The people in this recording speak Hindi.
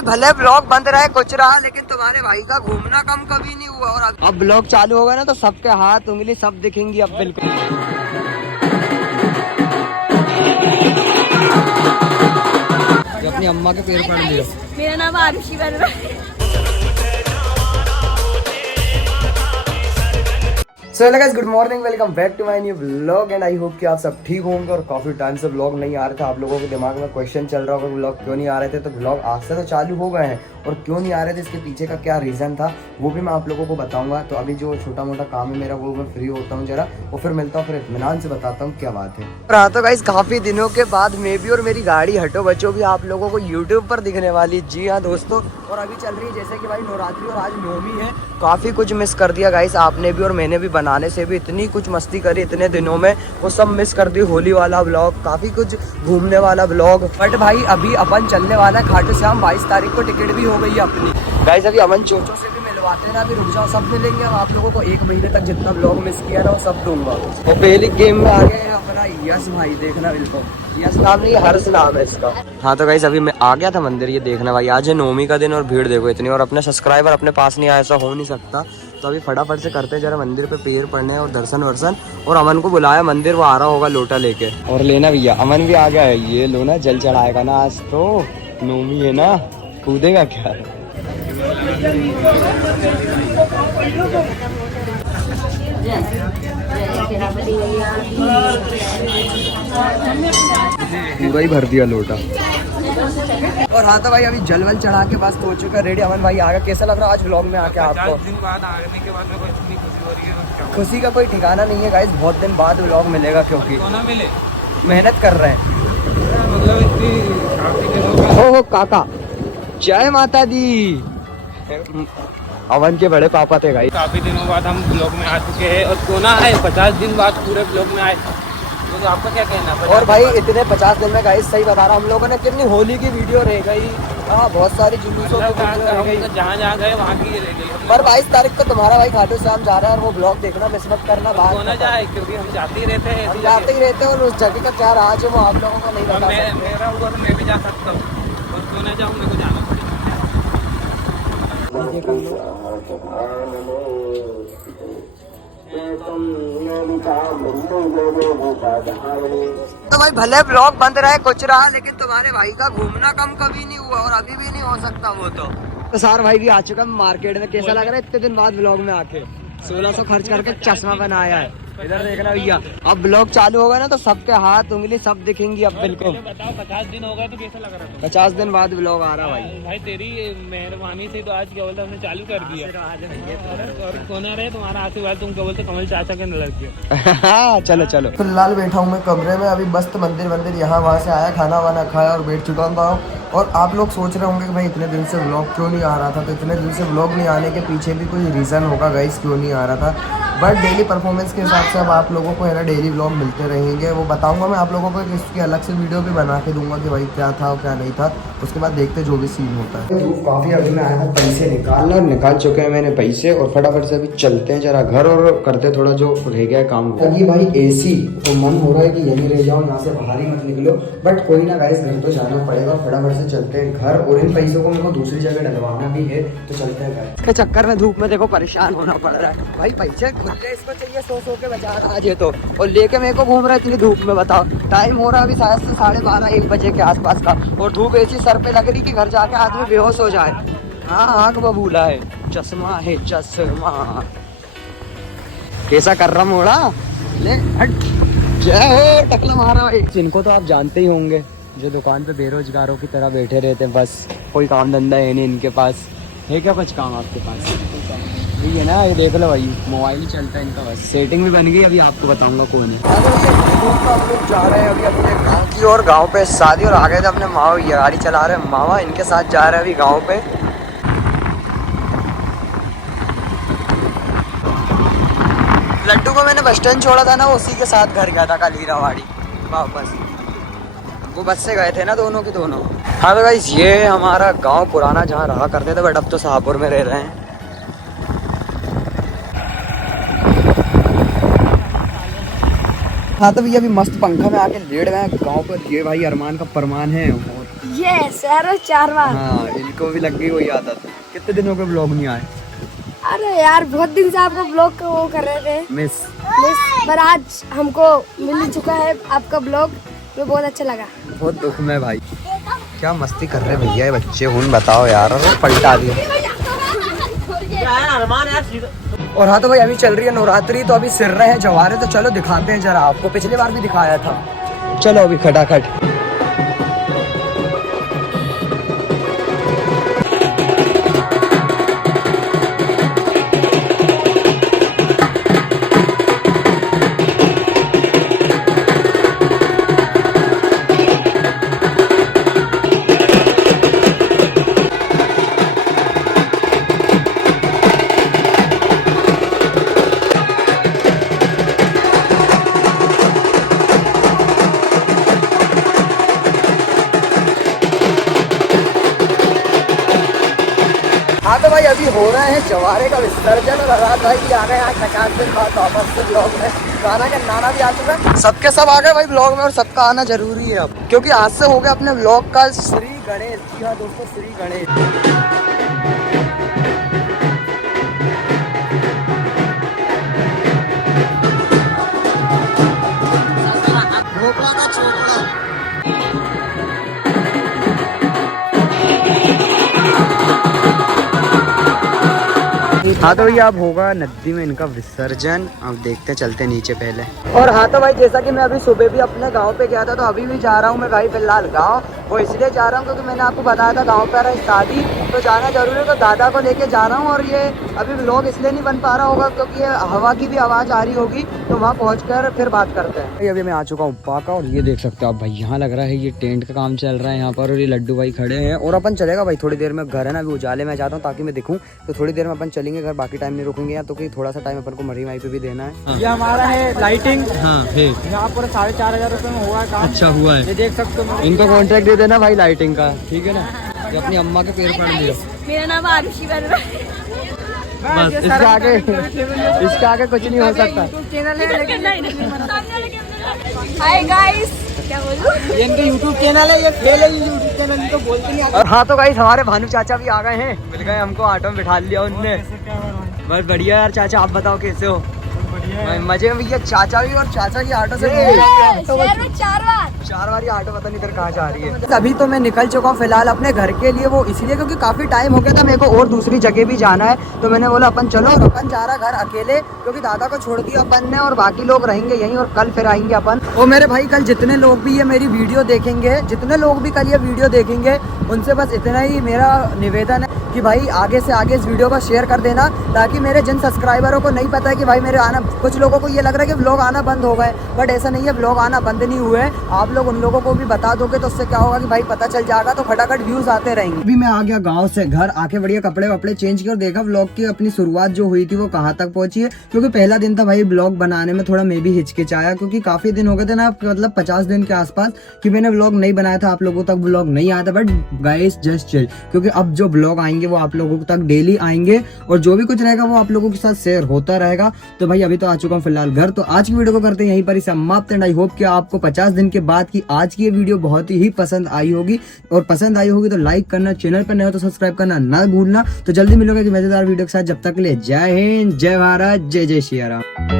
भाई भले ब्लॉग बंद रहे कुछ रहा, लेकिन तुम्हारे भाई का घूमना कम कभी नहीं हुआ। और अब ब्लॉग चालू होगा ना तो सबके हाथ उंगली सब दिखेंगी अब बिल्कुल। अपनी अम्मा के पैर पड़ लियो। मेरा नाम आरुषि वर्मा है। So hello guys, good morning, welcome back to my new vlog and I hope कि आप सब ठीक होंगे। और काफी टाइम से व्लॉग नहीं आ रहे थे, आप लोगों के दिमाग में क्वेश्चन चल रहा होगा व्लॉग क्यों नहीं आ रहे थे। तो व्लॉग आज से तो चालू हो गए हैं और क्यों नहीं आ रहे थे, इसके पीछे का क्या रीजन था वो भी मैं आप लोगों को बताऊंगा। तो अभी जो छोटा मोटा काम है मेरा वो मैं फ्री होता हूँ जरा, और फिर मिलता हूँ, फिर इत्मीनान से बताता हूँ क्या बात है। हाँ तो गाइस, काफी दिनों के बाद मैं भी और मेरी गाड़ी हटो बचो भी आप लोगों को यूट्यूब पर दिखने वाली। जी हाँ दोस्तों, और अभी चल रही है जैसे कि भाई नवरात्रि और आज नवमी है। काफी कुछ मिस कर दिया गाइस, आपने भी और मैंने भी, बनाने से भी इतनी कुछ मस्ती करी इतने दिनों में, वो सब मिस कर दी। होली वाला ब्लॉग, काफी कुछ घूमने वाला ब्लॉग। बट भाई अभी अपन चलने वाला है खाटू श्याम, 22 तारीख को टिकट भी हो गई है अपनी। गाइस अभी अमन चोचो से भी मिलवाते ना, अभी रुक जाओ, सब मिलेंगे हम आप लोगों को। 1 महीने तक जितना ब्लॉग मिस किया ना वो सब दूंगा। और पहली गेम में आ गया अपना यस भाई, देखना बिल्कुल, यस नाम नहीं हर्ष नाम है इसका। हाँ तो गाइस अभी मैं आ गया था मंदिर, ये देखना भाई, आज है नवमी का दिन और भीड़ देखो इतनी, और अपने सब्सक्राइबर अपने पास नहीं आया, ऐसा हो नहीं सकता। तो अभी फटाफट से करते जरा मंदिर पे पैर पड़ने और दर्शन वर्शन। और अमन को बुलाया मंदिर, वो आ रहा होगा लोटा लेके। और लेना भैया, अमन भी आ गया है, ये लो ना, जल चढ़ाएगा ना, आज तो नवमी है ना, कूदेगा क्या। पूरा ही भर दिया लोटा। और हाँ तो भाई अभी जल वल चढ़ा के बस हो चुका रेडी। अमन भाई आ गया, कैसा लग रहा है आज व्लॉग में आके आपको? 50 दिन बाद आने के बाद मेरे को इतनी खुशी हो रही है। खुशी का कोई ठिकाना नहीं है गाइस, बहुत दिन बाद व्लॉग मिलेगा क्योंकि ना मिले, मेहनत कर रहे हैं। मतलब इतनी काफी दिनों हो काका, जय माता दी। अमन के बड़े पापा थे गाइस। काफी दिनों बाद हम ब्लॉग में आ चुके हैं, और क्यों ना आए, 50 दिन बाद पूरे ब्लॉग में आए, तो आपका क्या कहना है? और भाई इतने 50 दिन में गाइस सही बता रहा हूँ, हम लोगों ने कितनी होली की वीडियो रह गई, हाँ बहुत सारी जुलूसों की वीडियो रह गई, जहाँ जहाँ गए वहाँ की रह गई। पर 22 तारीख को तुम्हारा भाई खाटू श्याम जा रहा है और वो ब्लॉग देखना मिस मत करना। बात क्यों ना जाए, क्योंकि हम जाते ही रहते हैं, हम जाते ही रहते हैं, और उस जगह का क्या राज है वो आप लोगों को नहीं बता सकते। मेरा हुआ तो मैं भी जा सकता हूँ, और क्यों ना जाऊँ, मेरे को जाना पड़ेगा। तो भाई भले ब्लॉग बंद रहे कुछ रहा, लेकिन तुम्हारे भाई का घूमना कम कभी नहीं हुआ और अभी भी नहीं हो सकता वो तो सार भाई भी आ चुका मार्केट में। कैसा लग रहा है इतने दिन बाद ब्लॉग में आके? 1600 खर्च करके चश्मा बनाया है, इधर देखना भैया। अब ब्लॉग चालू होगा ना तो सबके हाथ उंगली सब दिखेंगी अब बिल्कुल। बताओ 50 दिन हो गए तो कैसा लग रहा था? 50 दिन बाद ब्लॉग आ रहा भाई। भाई तेरी मेहरबानी से तो आज क्या बोलते हमने चालू कर दिया। और कोना रहे तुम्हारा आशीर्वाद, तुम क्या बोलते कमल चाचा के लड़के। चलो चलो, फिलहाल बैठा हूँ मैं कमरे में, अभी मस्त मंदिर यहाँ वहाँ से आया, खाना वाना खाया और बैठ चुका था। और आप लोग सोच रहे होंगे कि भाई इतने दिन से व्लॉग क्यों नहीं आ रहा था, तो इतने दिन से व्लॉग नहीं आने के पीछे भी कोई रीज़न होगा गाइस क्यों नहीं आ रहा था। बट डेली परफॉर्मेंस के हिसाब से अब आप लोगों को है ना डेली व्लॉग मिलते रहेंगे, वो बताऊंगा मैं आप लोगों को, इसकी अलग से वीडियो भी बना के दूंगा कि भाई क्या था और क्या नहीं था। उसके बाद देखते जो भी सीन होता है। काफ़ी अभी मैं आया था पैसे निकालना, निकाल चुके हैं मैंने पैसे, और फटाफट से अभी चलते हैं जरा घर और करते थोड़ा जो रह गया काम। लगी भाई AC, तो मन हो रहा है कि यहीं रह जाओ, यहाँ से बाहर ही मत निकलो, बट कोई ना गाइस घर तो जाना पड़ेगा। फटाफट से चलते हैं घर, और इन पैसों को मेरे को दूसरी जगह डलवाना भी है, तो चलते हैं घर के चक्कर में। धूप में देखो परेशान होना पड़ रहा है भाई, पैसे खुले इसको चाहिए 100 के बचा रहा आज ये तो, और लेके मेरे को घूम रहा है इतनी धूप में। बताओ टाइम हो रहा है अभी शायद से 12:30-1 बजे के आसपास का, और धूप ऐसी सर पे लग रही कि घर जाके आदमी बेहोश हो जाए। हाँ आँख बबूला है, चश्मा है चश्मा। कैसा कर रहा मोड़ा, ले हट, जय हो टकला मारा भाई। जिनको तो आप जानते ही होंगे, जो दुकान पे बेरोजगारों की तरह बैठे रहते हैं, बस कोई काम धंधा है नहीं इनके पास। है क्या कुछ काम आपके पास? ठीक है ना, ये देख लो भाई, मोबाइल ही चलता है इनका बस। सेटिंग भी बन गई, अभी आपको बताऊंगा कौन है। हम लोग जा रहे हैं अभी अपने गाँव की, और गाँव पे शादी, और आगे थे अपने मामा, ये गाड़ी चला रहे हैं मामा, इनके साथ जा रहे हैं अभी गाँव पे। लड्डू को मैंने बस स्टैंड छोड़ा था ना, उसी के साथ घर गया था कल हीरावाड़ी वापस, वो बस से गए थे ना दोनों के दोनों। हाँ तो गाइस ये हमारा गांव पुराना जहाँ रहा करते थे, बट अब तो शाहपुर में रह रहे हैं। हाँ तो भैया अभी मस्त पंखा में आके लेट गए गांव पर। ये भाई अरमान का फरमान है, और ये शहर में 4 बार। हाँ, इनको भी लग गई वही आदत। कितने दिनों के ब्लॉग नहीं आए? अरे यार बहुत दिन से आपको ब्लॉग का वो कर रहे थे मिस। पर आज हमको मिल ही चुका है आपका ब्लॉग, तो बहुत अच्छा लगा। बहुत दुख में भाई, क्या मस्ती कर रहे भैया ये बच्चे, हुन बताओ यार, और पलटा दिया। और हाँ तो भाई अभी चल रही है नवरात्रि, तो अभी सिर रहे हैं जवारे, तो चलो दिखाते हैं जरा, आपको पिछली बार भी दिखाया था। चलो अभी खटाखट। हाँ तो भाई अभी हो रहा है जवारे का विसर्जन, और रात भाई भी आ गए यहाँ 50 दिन बाद वापस से ब्लॉग में। गाना का नाना भी आ चुका है, सबके सब आ गए भाई ब्लॉग में, और सबका आना जरूरी है अब, क्योंकि आज से हो गया अपने ब्लॉग का श्री गणेश। जी हाँ दोस्तों, श्री गणेश। हाँ तो भैया अब होगा नदी में इनका विसर्जन, अब देखते चलते नीचे पहले। और हाँ तो भाई जैसा कि मैं अभी सुबह भी अपने गांव पे गया था, तो अभी भी जा रहा हूँ मैं भाई फिलहाल गांव। वो इसलिए जा रहा हूँ क्योंकि मैंने आपको बताया था गांव पे रही शादी, तो जाना जरूरी है, तो दादा को लेके जा रहा हूँ। और ये अभी व्लॉग इसलिए नहीं बन पा रहा होगा क्योंकि ये हवा की भी आवाज़ आ रही होगी, तो वहाँ पहुँच कर फिर बात करते हैं। अभी मैं आ चुका हूँ पाका, और ये देख सकते हो आप भाई, यहाँ लग रहा है ये टेंट का काम चल रहा है यहाँ पर, और ये लड्डू भाई खड़े हैं। और अपन चलेगा भाई थोड़ी देर में, घर है ना अभी उजाले में जाता हूँ ताकि मैं दिखूँ, तो थोड़ी देर में अपन चलेंगे घर, बाकी टाइम नहीं रुकेंगे यहाँ, तो कि थोड़ा सा टाइम अपन को मरी माई पे भी देना है। ये हमारा है लाइटिंग। हाँ है, यहाँ पर 4,500 रुपए में हुआ काम। अच्छा हुआ है, ये देख सकते हो। इनको कॉन्ट्रैक्ट दे देना भाई लाइटिंग का, ठीक है ना। ये अपनी अम्मा के पैर पड़ लिया। मेरा नाम आरुषि वर्मा है। बस इसके आगे कुछ नहीं हो सकता। हाय गाइस, क्या बोलूं? ये इनका यूट्यूब चैनल है, ये फेल है यूट्यूब चैनल, इनको बोलते नहीं आता। हाँ तो गाइस हमारे भानु चाचा भी आ गए हैं, मिल गए हमको, ऑटो में बिठा लिया उनने। बस बढ़िया यार चाचा, आप बताओ कैसे हो? मजे में भैया, चाचा भी, और चाचा की ऑटो से शहर में 4 बार। 4 बार ऑटो पता नहीं इधर कहाँ जा रही है। अभी तो मैं निकल चुका हूँ फिलहाल अपने घर के लिए, वो इसलिए क्योंकि काफी टाइम हो गया था मेरे को, और दूसरी जगह भी जाना है, तो मैंने बोला अपन चलो। और अपन जा रहा घर अकेले, क्योंकि दादा को छोड़ दिया अपन ने, और बाकी लोग रहेंगे यहीं, और कल फिर आएंगे अपन। और मेरे भाई कल जितने लोग भी ये मेरी वीडियो देखेंगे, जितने लोग भी कल ये वीडियो देखेंगे, उनसे बस इतना ही मेरा निवेदन है कि भाई आगे से आगे इस वीडियो को शेयर कर देना, ताकि मेरे जिन सब्सक्राइबरों को नहीं पता है कि भाई मेरे आना, कुछ लोगों को ये लग रहा है कि व्लॉग आना बंद हो गए, बट ऐसा नहीं है, व्लॉग आना बंद नहीं हुए। आप लोग उन लोगों को भी बता दोगे तो उससे क्या होगा कि भाई पता चल जाएगा, तो फटाफट व्यूज आते रहेंगे। अभी मैं आ गया गांव से घर, आके बढ़िया कपड़े वपड़े चेंज कर, देखा व्लॉग की अपनी शुरुआत जो हुई थी वो कहाँ तक पहुंची है, क्योंकि पहला दिन था भाई ब्लॉग बनाने में, थोड़ा मैं भी हिचकिचाया, क्योंकि काफी दिन हो गए थे ना, मतलब 50 दिन के आसपास कि मैंने व्लॉग नहीं बनाया था, आप लोगों तक व्लॉग नहीं आया था। बट गाइस जस्ट चिल, क्योंकि अब जो ब्लॉग आएंगे वो आप लोगों तक डेली आएंगे, और जो भी कुछ रहेगा वो आप लोगों के साथ शेयर होता रहेगा। तो भाई अभी तो आ चुका हूँ फिलहाल घर, तो आज की वीडियो को करते हैं यहीं पर ही समाप्त, एंड आई होप कि आपको 50 दिन के बाद की आज की ये वीडियो बहुत ही पसंद आई होगी, और पसंद आई होगी तो लाइक करना, चैनल पर नए हो तो सब्सक्राइब करना ना भूलना। तो जल्दी मिलोगे कि मजेदार वीडियो के साथ, जब तक के लिए जय हिंद, जय भारत, जय जय श्री राम।